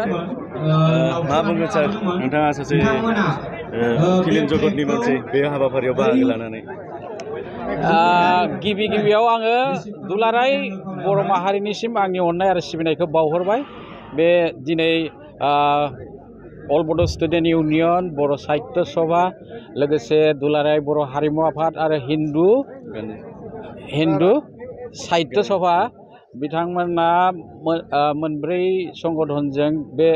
मा बुंगोन सार नोंथाङा सासे फिल्म जगतनि मानसि बे हाबाफारियाव बाहागो लानानै गिबियाव आङो दुलाराय बर' माहारिनिसिम आंनि अननाय आरो सिबिनायखौ बावहरबाय। बे दिनै अल बड' स्टुडेन्ट इउनियन, बर' साहित्य सभा, लोगोसे दुलाराय बर' हारिमु आफाद आरो हिन्दु साहित्य सभा बिथांमोना मोनब्रै संगठनजों बे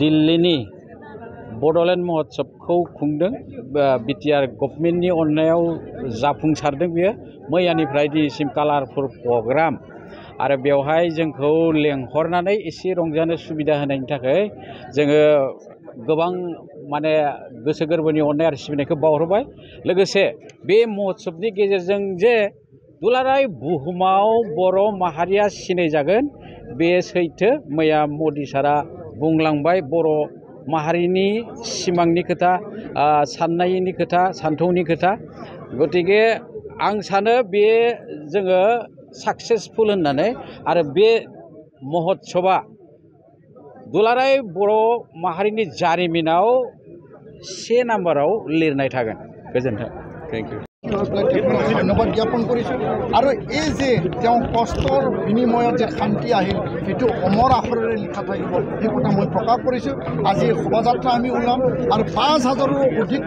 दिल्लीनि बड'लेण्ड महोत्सबखौ खुंदों। बिटिआर गभर्नमेन्टनि अननायाव जाफुंसारदों बेयो। मैयानिफ्राय दिनैसिम कालारफुल प्रग्राम आरो बेवहाय जोंखौ लेंहरनानै एसे रंजानो सुबिदा होनायनि थाखाय जोङो गोबां माने गोसो गोरबोनि अननाय आरो सिबिनायखौ बावहरबाय। लोगोसे बे महोत्सबनि गेजेरजों जे दुलाराय बुहुमाव बर' माहारिया सिनायजागोन बे सैथो। मैया मदि सारा बुंलांबाय बर' माहारिनि सिमांनि खोथा, साननायनि खोथा, सान्थौनि खोथा। गतिके आं सानो बे जोङो साक्सेसफुल होननानै, आरो बे महोत्सबा दुलाराय बर' माहारिनि जारिमिनाव 1 नाम्बाराव लिरनाय थागोन। गोजोन्थों। Thank you. ধন্যবাদ জ্ঞাপন কৰিছোঁ। আৰু এই যে তেওঁ কষ্টৰ বিনিময়ত যে শান্তি আহিল সেইটো অমৰ আখৰেৰে লিখা থাকিব সেই কথা মই প্ৰকাশ কৰিছোঁ। আজি শোভাযাত্ৰা আমি ওলাম আৰু 5,000ৰো অধিক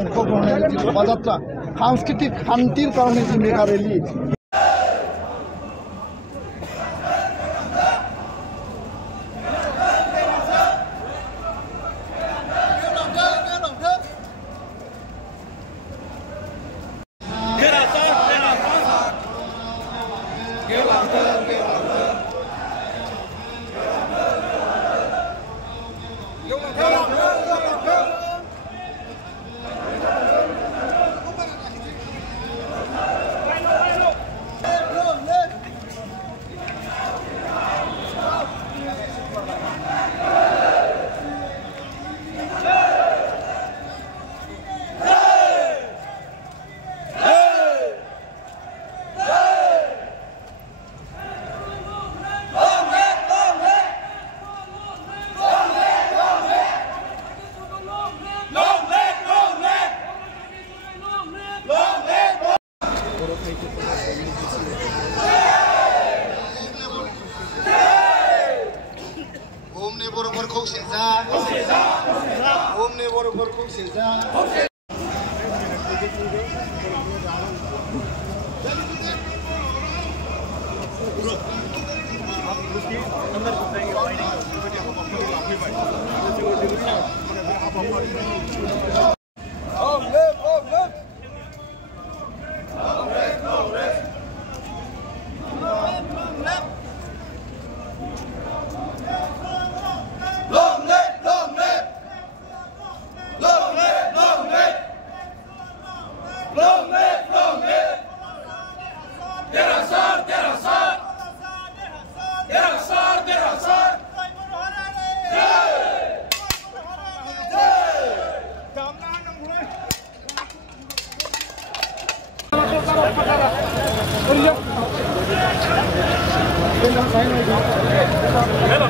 অংশগ্ৰহণেৰে যি শোভাযাত্ৰা, সাংস্কৃতিক শান্তিৰ কাৰণে যি মেগা ৰেলী,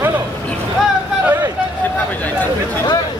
Hello. Hey,